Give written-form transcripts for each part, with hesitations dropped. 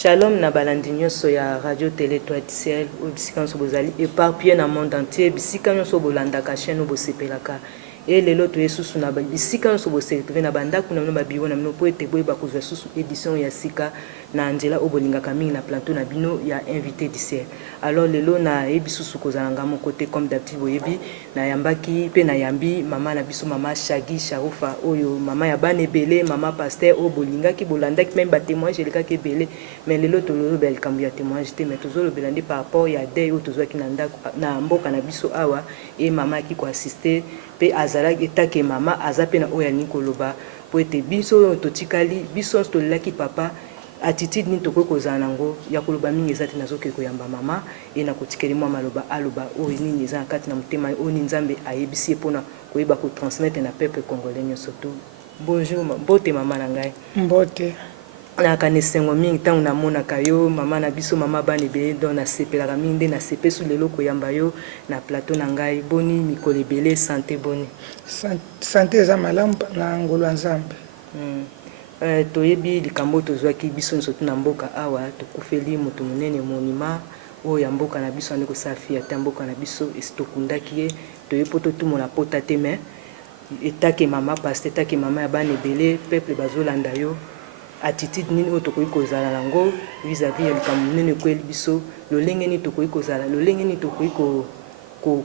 Shalom na balandi nyonso ya radio télé toi ciel ou bisika nyonso bozali éparpillé na monde entier bisika nyonso bolandaka chaîne bosepelaka et lelo to yesusu na bisika nyonso bosetrouver na bandako na bino babiro na bino po ete boyeba kozwa susu édition ya sika na nzela obolingaka mingi na plateau na bino ya invité du ciel. Alors lelo na yebi susu kozalanga mon côté comme d'habitude boyebi na yambaki pe na yambi mama na biso mama Shagi Sharufa oyo mama ya bana ebele mama pasteur o bolingaki bolandaki même ba témoin jelekaki ebele mais lelo to lelo bel kambu ya témoin j'étais mais tozolo belandi par rapport ya dei o tozwaki na ndako na mboka na biso awa et mama ki ko assister pe azala etake mama azape na oya nikoloba po ete biso totikali biso tolaki papa attitude ni toko kozala nango ya koloba mingi ezati nazoke koyamba mama e na kotikeli mwa maloba aloba oyo nini eza kati na motema oyo ni nzambe ayebisi mpona koyeba ko transmettre na peuple congolais nyonso to. Bonjour mbote mama na ngai. Mbote na kanesengo mingi tangu namonaka yo mama na biso mama bana ebele don nasepelaka mingi nde nasepe su lelo koyamba yo na plateau na ngai boni mikolo ebele santé boni santé eza malamu na ngolo ya nzambe. Toyebi likambo tozwaki biso nyonso na mboka awa tokufeli moto monene monima oyo ya mboka na biso ande kosala fia te mboka na biso esi tokundaki ye toye po totumona pota te me etake mama paste etake mama ya bana ebele peuple bazolanda yo attitude nini oyo tokoki kozala nango vis-à-vis ya likambo monene ekweli biso lolenge nini tokoki kozala lolenge nini tokoki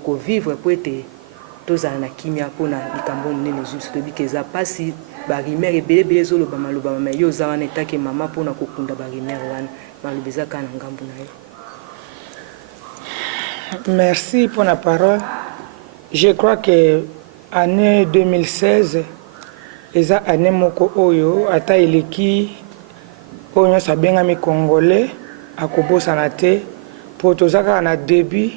kovivre po ete tozala na kimia mpona likambo monene ezwi biso toyebi ke eza mpasi barimere ebelebele ezoloba maloba mama yo oza wana etake mama mpona kokunda barimere wana maloba eza kaka na ngambu na yo. Merci pour la parole. Je crois que année 2016 eza année moko oyo ata eleki oyo nyonso abengami congolais akobosana te po tozaka na début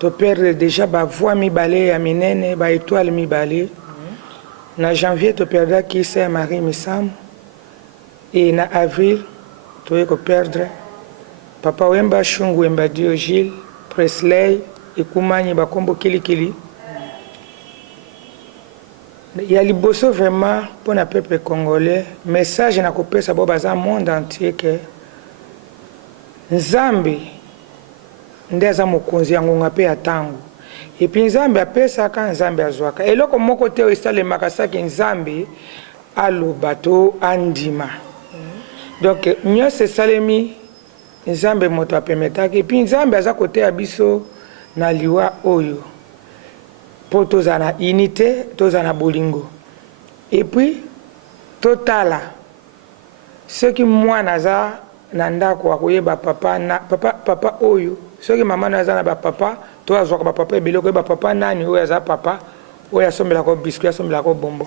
to perdre déjà bavoix mibale ya minene ba étoile mibale. Na janvier to perdaki Saint-Marie Misamu et na avril to yeko perdre Papa Wemba Shungu Wemba Dio Gilles Presley ekumanyi bakombo kilikili. Il y a liboso vraiment pour le peuple congolais message na kopesa bo baza monde entier que Nzambe ndeza mokonzi yango ngape atango et puis Nzambe apesaka Nzambe azwaka eloko moko te esalemaka saki Nzambe aloba to andima. Donc nyonso esalemi Nzambe moto apemetaki et puis Nzambe aza kote ya biso na liwa oyo po tozala na unité tozala na bolingo et puis totala soki mwana aza na ndako akoyeba papa oyo soki mama naza na bapapa to azwaka bapapa ebele koyeba papa nani oyo aza papa oyo asombelaka biscuit asombelaka bombo.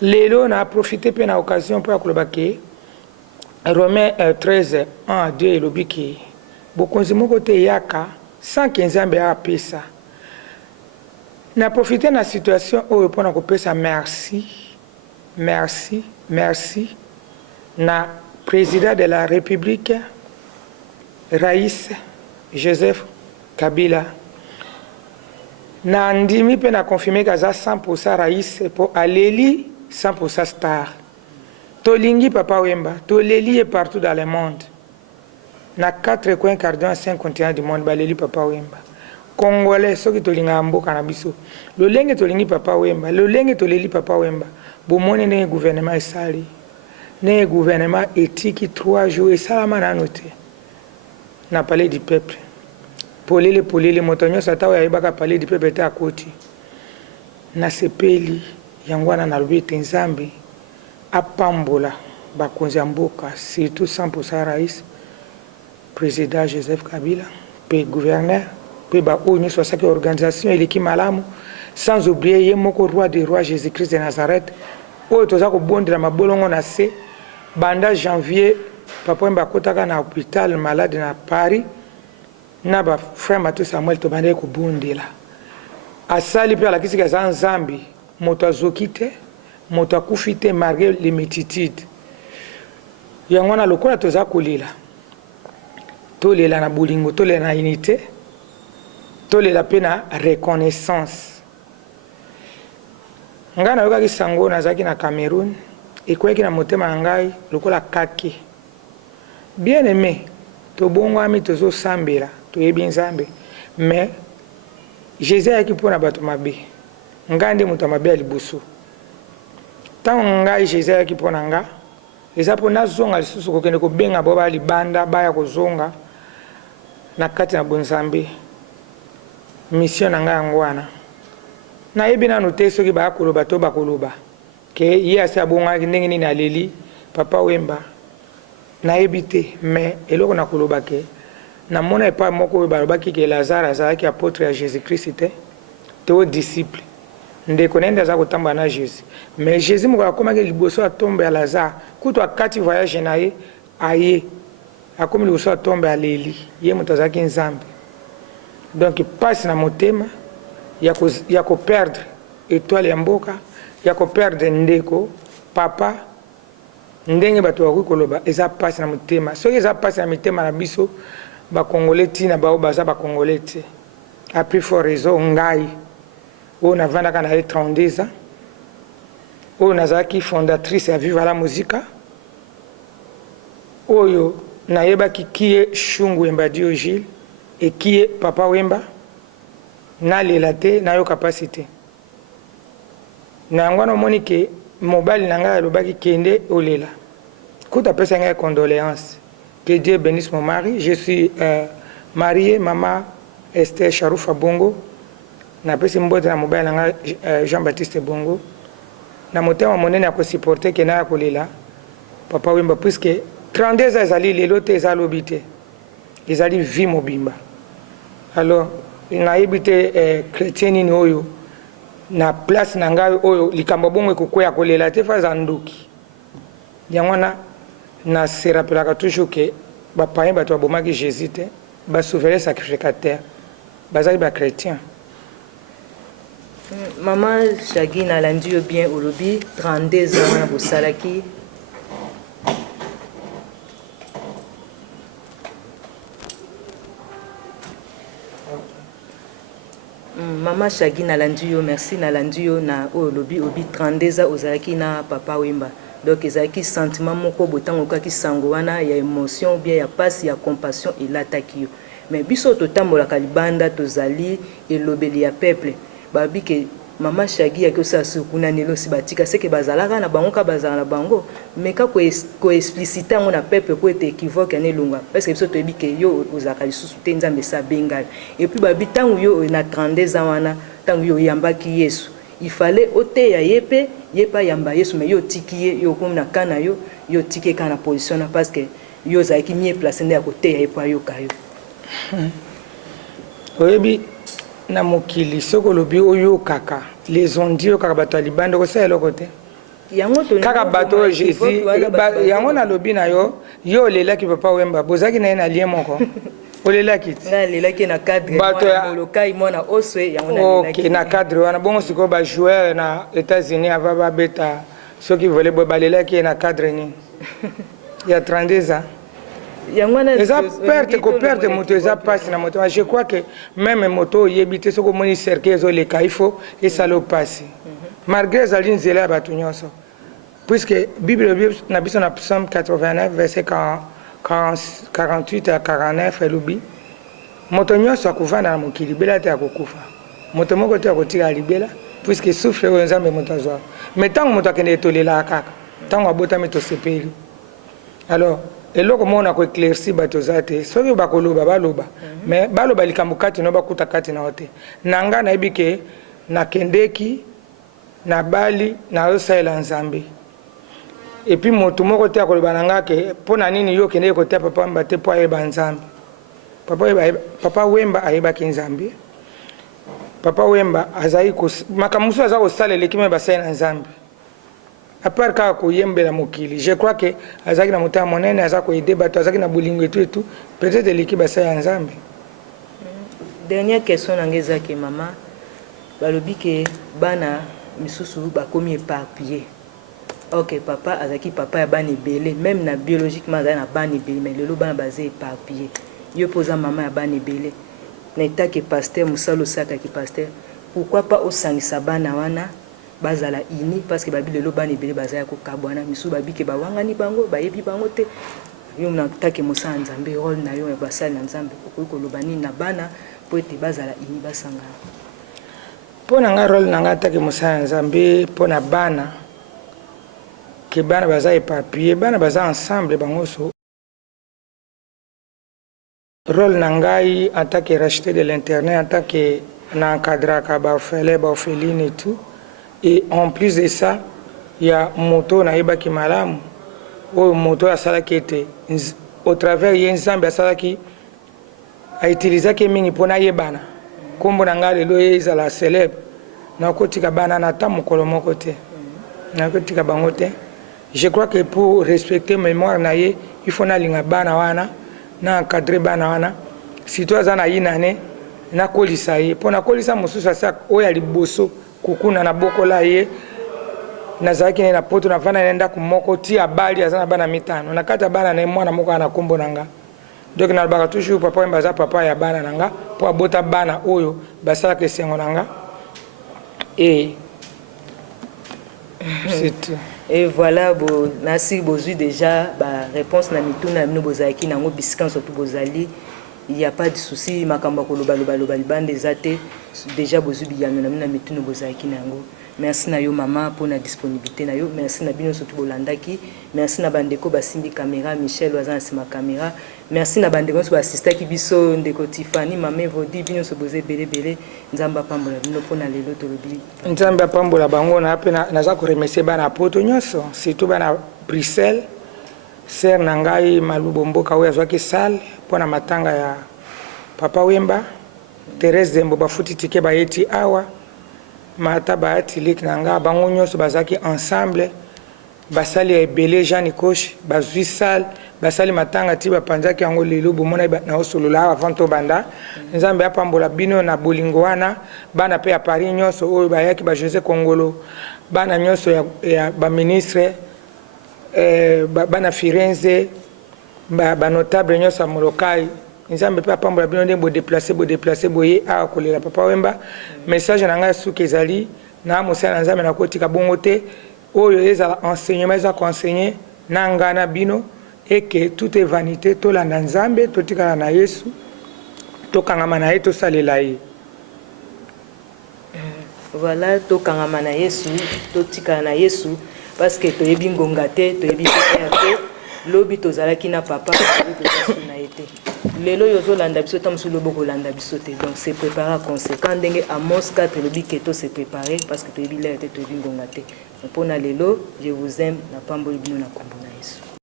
Lelo na profite mpe na occasion mpo ya koloba ke Romains 13 1 2 elobi ke bokonzi moko te eyaka sans ke Nzambe apesa. Na profite na situation oyo mpona kopesa merci na président de la République Rais Joseph Kabila. Na ndimi pe na confirmer kaza 100% Rais po aleli 100% star. Tolingi Papa Wemba, toleli est partout dans le monde. Na 4 coins cardinaux 5 continents du monde baleli Papa Wemba. Congolais soki tolinga mboka na biso. Lolenge tolingi Papa Wemba, lolenge toleli Papa Wemba. Bomone ne gouvernement esali. Ne gouvernement éthique 3 jours et salama na noté. Na parler du peuple. Polele motonyo satawa yebaka parler du peuple ta koti. Na sepeli yangwana na lobete Nzambe apambola bakonzi ya mboka surtout 100% Rais président Joseph Kabila pe gouverneur pe ba onyo sosaki organisation eleki malamu sans oublier ye moko roi des rois Jésus-Christ de Nazareth oyo toza kobondela mabolongo na se banda janvier papa mba kotaka na hôpital malade na Paris na ba frère Matou Samuel to bande ko bondela asali pe alakisi ka za Nzambe moto azokite moto akufite malgré les multitudes yango na lokola toza kolela tolela na bolingo tolela na unité tolela pe na reconnaissance. Nga na yokaki sango nazaki na Cameroun ekweki na motema na ngai lokola kaki bien aimé tobongwami tozosambela toyebi nzambe mais Jésus ayaki mpona bato mabe ngai nde moto ya mabe ya liboso ntango ngai Jésus ayaki mpona nga eza mpo nazonga lisusu kokende kobenga bao baya libanda baya kozonga na kati na bonzambe mission na ngai yango wana nayebi nano te soki baya koloba to bakoloba ke ye asi abongaki ndenge nini aleli Papa Wemba nayebi te mais eloko na koloba ke namona epai moko oyo balobaki ke Lazare azalaki apôtre ya Jésus-Christ te o disciple ndeko nende aza kotambola na Jésus mais Jésus moko akomaki liboso ya tombe ya Lazare kutu akati voyage na ye aye akomi liboso ya tombe ya leli ye moto azalaki nzambe donc pasi na motema ya koperdre étoile ya mboka ya koperdre ndeko papa ndenge bato bakoki koloba eza pasi na motema soki eza pasi na mitema na biso bakongole ntina bao baza bakongole te a plus fort raison ngai oyo navandaka na ye 32 ans oyo nazalaki fondatrice ya Viva la Musica oyo nayebaki kie Shungu Wemba Dio Gilles et kie Papa Wemba nalela te nayoka pasi te na yango wana omoni ke mobali na ngai alobaki kende olela kuta apesa ngai condoléance que Dieu bénisse mon mari je suis marié mama Esther Charoufa Bongo napesi mbote na mobali na ngai Jean-Baptiste Bongo na motema monene akosupporte ke na kolela Papa Wemba puisque 32 ans ezali lelo te eza lobi te ezali vie mobimba alors nayebi te chrétien nini oyo na place na ngai oyo likambo bongo ekokwea kolela te faza ndoki yango wana na se rappelaka toujours ke bapayen bato babomaki Jésus te basouverain sacrificateur bazali bachrétien. Maman Shagi nalandi yo bien olobi 32 ans na bosalaki Maman Shagi nalandi yo merci nalandi yo na olobi obi 32 ans ozalaki na Papa Wemba donc ezalaki sentiment moko botango kaki sango wana ya émotion bien ya passe ya compassion elataki yo mais biso totambolaka libanda tozali elobeli ya peuple babi ke Maman Shagi yaki osa sukuna nelo si batika seke bazalaka na bango ka bazala na bango mais ka ko expliciter ngo na peuple ko ete équivoque ne lunga parce que biso toyebi ke yo ozaka lisusu te nzambe sa benga et puis babi tangu yo na 32 ans wana tangu yo yambaki Yesu il fallait ôter ya yepe yepa yamba Yesu mais yo tiki yo comme na kana yo tiki kana position na parce que yo zaki mieux placé na côté ya yepa yo kayo oyebi na mokili soko lobi oyo kaka les ondits yo kaka bato libanda ko sa eloko te yango to kaka bato Jésus yango na lobi na yo lelaki Papa Wemba bozaki na ye na lien moko olelaki na lelaki na cadre bato lokai mona oswe yango na lelaki OK na cadre wana bongo siko ba joueur na États-Unis ava ba beta soki volé bo balelaki na cadre ni ya 32 ans eza perte koperte moto eza pasi na moto je crois que même moto oyebi te soki omoni cercle ezoleka il faut esala opasi malgré ezali nzela ya bato nyonso puisque bible na biso na psaume 89 verset 48 à 49 elobi moto nyonso akovanda na mokili libela te akokufa moto moko te akotika libela puisque souffle oyo nzambe moto azwa mais ntango moto akende etolelaka kaka ntango abotami tosepeli alors eloko mona ko éclairci bato zate soki bakoloba baloba mais baloba likambo kati no bakuta kati na ote nanga na ebike na kendeki na bali na osaela nzambe et puis moto moko te akoloba nanga ke pona nini yo kende ko te Papa Wemba te po ayeba nzambe Papa Wemba ayebaki nzambe Papa Wemba azali ko makamusu azali kosala lekime basala nzambe à part ka ko yembela mokili je crois que azaki na motema monene azako aider bato azaki na bolingo et tout peut-être l'équipe asa ya nzambe. Dernière question nangeza ke mama balobi ke bana misusu bakomi éparpillé. OK papa azaki papa ya bana ebele même na biologiquement azali na bana ebele mais lelo bana basé éparpillé yo posa mama ya bana ebele na état que pasteur musalo saka ki pasteur pourquoi pas osangisa bana wana bazala ini parce que babi lelo bana ebele bazaya ko kabwana misu babi ke bawangani bango bayebi bango te yo nataki mosala nzambe rôle na yo ya basali na nzambe okoki koloba nini na bana po ete bazala ini basangana mpo na nga rôle na nga ataki mosala na nzambe mpo na bana ke bana baza éparpillé bana baza ensemble bango so rôle na ngai en tant que racheté de l'internet en tant que na encadraka baorphelin baorpheline et tout et en plus de ça il y a moto nayebaki malamu oyo moto asalaki ete au travers ye nzambe asalaki autilisaki mingi mpo nayebana nkombo na ngai lelo ye ezala célèbre nakotika bana na ata mokolo moko te nakotika bango te je crois que pour respecter mémoire na ye il faut nalinga bana wana na encadre bana wana surtout aza na yina ne nakolisa ye mpo nakolisa mosusu asa oyo ya liboso kokuna na bokola ye nazalaki ne na poto navanda ne ndako moko ti abali aza na bana mitano na kati ya bana na ye mwana moko ana nkombo na nga donc nalobaka toujours papa oyo baza papa ya bana na nga mpo abota bana oyo basalaka esengo na nga et c'est tout. Et voilà, nasi bozui déjà ba réponse na mituna mino bozaki nango bisika surtout bozali il y a pas de souci makamba ko loba libande zate déjà bozui biyano na mina mituna bozaki nango. Merci na yo maman pour la disponibilité na yo, merci na bino surtout bolandaki, merci na bandeko basimbi caméra Michel wazana sima caméra, merci na bandeko so assista ki biso ndeko Tiffany maman vodi bino so boze belé nzamba pambola bino pona lelo to lobi nzamba pambola bango na pe na za ko remercier bana poto nyonso surtout bana Bruxelles ser na ngai malubombo ka oyo azwaki sale pona matanga ya papa Wemba Thérèse Dembo bafuti tike bayeti awa mata baati lik nanga bango nyonso bazaki ensemble basali ebele Jean Nikosh bazwi sale basali matanga ti bapanzaki yango lelo bomona na osolola avant to banda nzambe apambola bino na bolingo wana bana pe ya Paris nyonso oyo bayaki ba José Kongolo bana nyonso ya ba ministre bana Firenze ba notable nyonso molokai nzambe pe apambola bino ndembo déplacer boye a kolela papa Wemba message na nga suki ezali na mosala nzambe na kotika bongo te oyo ezala enseignement eza conseiller na ngana bino et que tout est vanité tolanda nzambe totikala na Yesu tokangama na ye tosalela ye voilà tokangama na Yesu totikala na Yesu parce que toyebi ngonga te toyebi te lobi tozalaki na papa na été lelo yozolanda biso tamsu loboko landa biso te donc c'est préparé à conséquent ndenge Amos 4 lobi keto c'est préparé parce que toyebi la te toyebi ngonga te mpona lelo je vous aime na pamboli bino na kombo na Yesu.